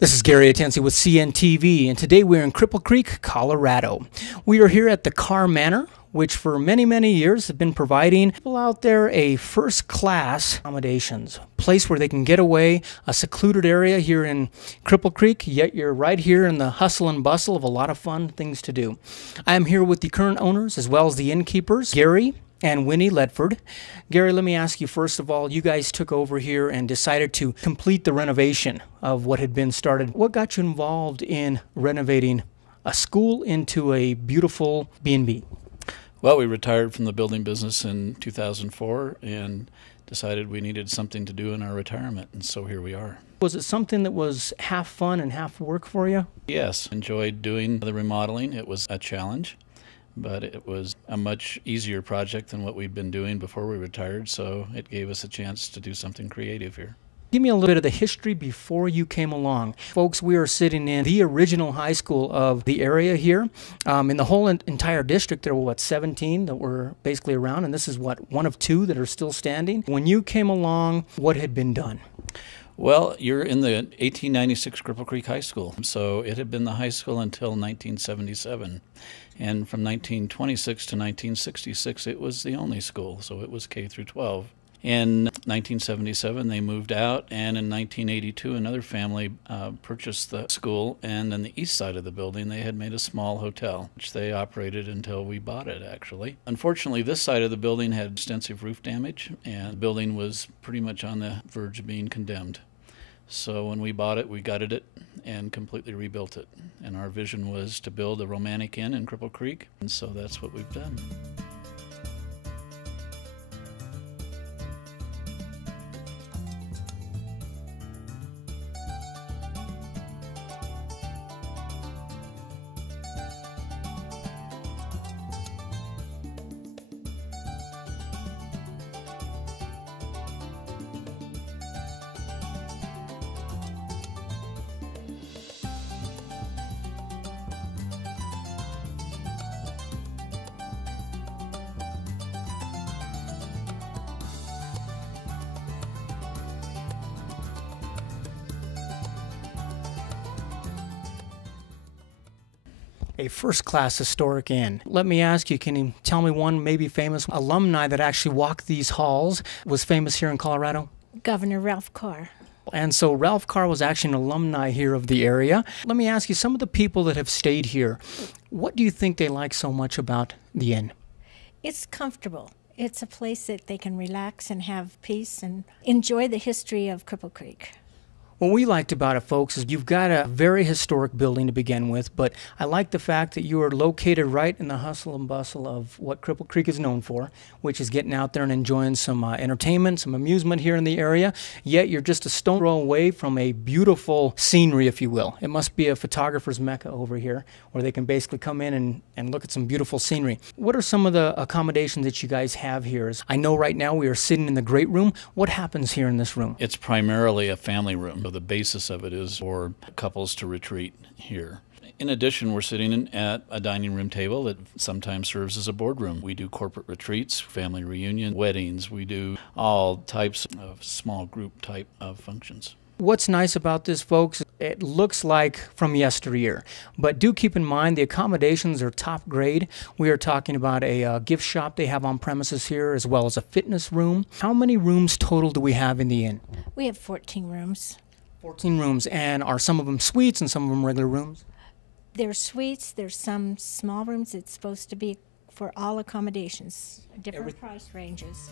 This is Gary Atensi with CNTV, and today we're in Cripple Creek, Colorado. We are here at the Carr Manor, which for many, many years have been providing people out there a first-class accommodations, place where they can get away, a secluded area here in Cripple Creek, yet you're right here in the hustle and bustle of a lot of fun things to do. I am here with the current owners as well as the innkeepers, Gary and Winnie Ledford. Gary, let me ask you, first of all, you guys took over here and decided to complete the renovation of what had been started. What got you involved in renovating a school into a beautiful B&B? Well, we retired from the building business in 2004 and decided we needed something to do in our retirement, and so here we are. Was it something that was half fun and half work for you? Yes, enjoyed doing the remodeling. It was a challenge, but it was a much easier project than what we'd been doing before we retired, so it gave us a chance to do something creative here. Give me a little bit of the history before you came along. Folks, we are sitting in the original high school of the area here. In the whole entire district, there were, 17 that were basically around, and this is, one of two that are still standing. When you came along, what had been done? Well, you're in the 1896 Cripple Creek High School, so it had been the high school until 1977. And from 1926 to 1966, it was the only school, so it was K through 12. In 1977, they moved out, and in 1982, another family purchased the school, and on the east side of the building, they had made a small hotel, which they operated until we bought it, actually. Unfortunately, this side of the building had extensive roof damage, and the building was pretty much on the verge of being condemned. So when we bought it, we gutted it and completely rebuilt it. And our vision was to build a romantic inn in Cripple Creek, and so that's what we've done. A first-class historic inn. Let me ask you, can you tell me one maybe famous alumni that actually walked these halls, was famous here in Colorado? Governor Ralph Carr. And so Ralph Carr was actually an alumni here of the area. Let me ask you, some of the people that have stayed here, what do you think they like so much about the inn? It's comfortable. It's a place that they can relax and have peace and enjoy the history of Cripple Creek. What we liked about it, folks, is you've got a very historic building to begin with, but I like the fact that you are located right in the hustle and bustle of what Cripple Creek is known for, which is getting out there and enjoying some entertainment, some amusement here in the area, yet you're just a stone throw away from a beautiful scenery, if you will. It must be a photographer's mecca over here, where they can basically come in and look at some beautiful scenery. What are some of the accommodations that you guys have here? I know right now we are sitting in the great room. What happens here in this room? It's primarily a family room. So the basis of it is for couples to retreat here. In addition, we're sitting at a dining room table that sometimes serves as a boardroom. We do corporate retreats, family reunion, weddings. We do all types of small group type of functions. What's nice about this, folks, it looks like from yesteryear, but do keep in mind the accommodations are top grade. We are talking about a gift shop they have on premises here, as well as a fitness room. How many rooms total do we have in the inn? We have 14 rooms. 14 rooms, and are some of them suites and some of them regular rooms? There's suites, there's some small rooms. It's supposed to be for all accommodations, different price ranges.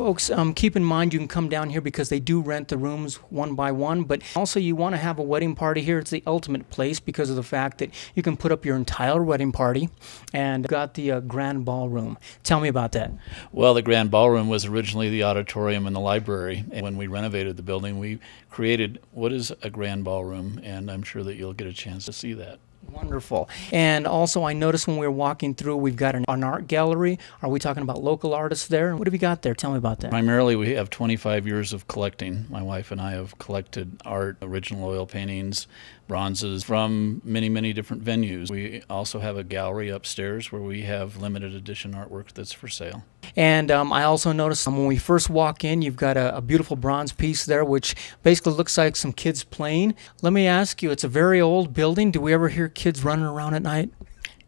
Folks, keep in mind you can come down here because they do rent the rooms one by one, but also you want to have a wedding party here. It's the ultimate place because of the fact that you can put up your entire wedding party, and got the grand ballroom. Tell me about that. Well, the grand ballroom was originally the auditorium and the library. And when we renovated the building, we created what is a grand ballroom, and I'm sure that you'll get a chance to see that. Wonderful. And also, I noticed when we were walking through, we've got an art gallery. Are we talking about local artists there? What have you got there? Tell me about that. Primarily, we have 25 years of collecting. My wife and I have collected art, original oil paintings, bronzes from many, many different venues. We also have a gallery upstairs where we have limited edition artwork that's for sale. And I also noticed when we first walk in, you've got a beautiful bronze piece there, which basically looks like some kids playing. Let me ask you, it's a very old building. Do we ever hear kids running around at night?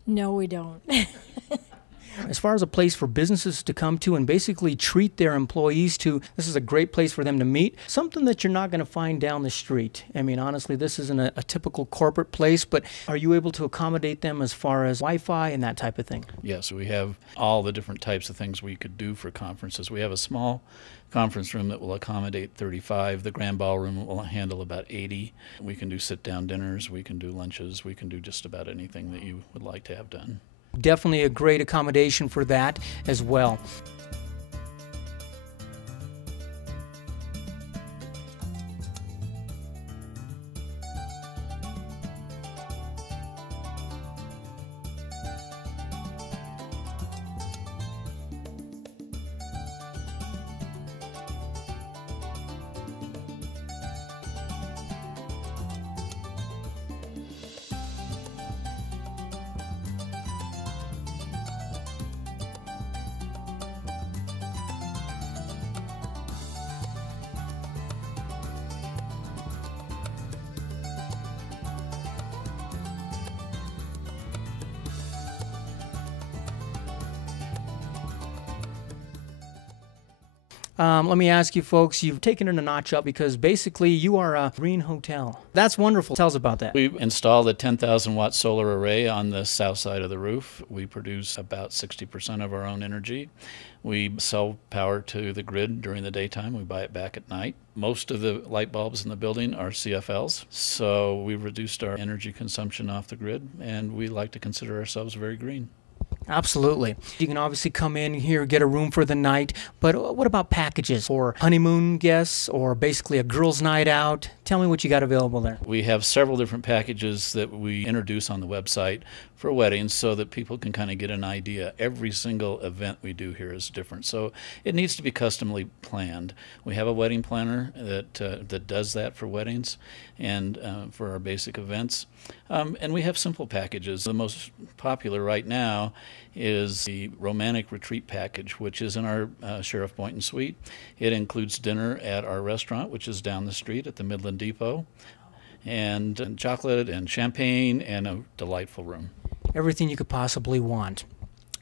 No, we don't. As far as a place for businesses to come to and basically treat their employees to, this is a great place for them to meet, something that you're not going to find down the street. I mean, honestly, this isn't a typical corporate place, but are you able to accommodate them as far as Wi-Fi and that type of thing? Yes, we have all the different types of things we could do for conferences. We have a small conference room that will accommodate 35. The grand ballroom will handle about 80. We can do sit-down dinners, we can do lunches, we can do just about anything that you would like to have done. Definitely a great accommodation for that as well. Let me ask you folks, you've taken it a notch up because basically you are a green hotel. That's wonderful. Tell us about that. We installed a 10,000 watt solar array on the south side of the roof. We produce about 60% of our own energy. We sell power to the grid during the daytime. We buy it back at night. Most of the light bulbs in the building are CFLs, so we've reduced our energy consumption off the grid, and we like to consider ourselves very green. Absolutely. You can obviously come in here, get a room for the night, but what about packages for honeymoon guests or basically a girls' night out? Tell me what you got available there. We have several different packages that we introduce on the website for weddings so that people can kind of get an idea. Every single event we do here is different, so it needs to be customly planned. We have a wedding planner that does that for weddings and for our basic events. And we have simple packages. The most popular right now is the romantic retreat package, which is in our Sheriff Boynton suite. It includes dinner at our restaurant, which is down the street at the Midland Depot, and chocolate and champagne and a delightful room. Everything you could possibly want.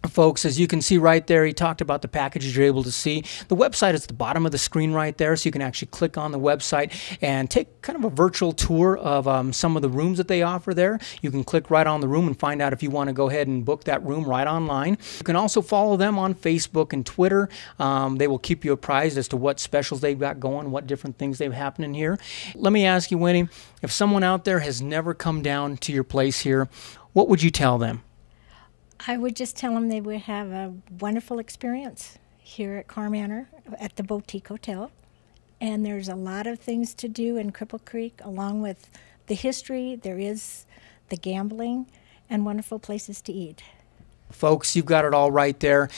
Folks, as you can see right there, he talked about the packages you're able to see. The website is at the bottom of the screen right there, so you can actually click on the website and take kind of a virtual tour of some of the rooms that they offer there. You can click right on the room and find out if you want to go ahead and book that room right online. You can also follow them on Facebook and Twitter. They will keep you apprised as to what specials they've got going, what different things they've happening here. Let me ask you, Winnie, if someone out there has never come down to your place here, what would you tell them? I would just tell them they would have a wonderful experience here at Carr Manor at the Boutique Hotel. And there's a lot of things to do in Cripple Creek, along with the history. There is the gambling and wonderful places to eat. Folks, you've got it all right there.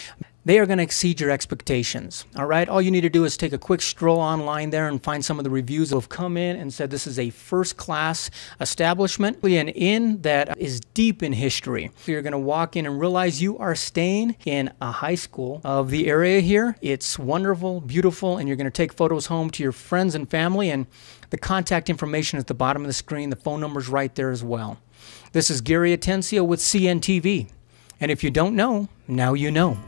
They are going to exceed your expectations, all right? All you need to do is take a quick stroll online there and find some of the reviews that have come in and said this is a first-class establishment, an inn that is deep in history. You're going to walk in and realize you are staying in a high school of the area here. It's wonderful, beautiful, and you're going to take photos home to your friends and family, and the contact information is at the bottom of the screen. The phone number's right there as well. This is Gary Atencio with CNTV, and if you don't know, now you know.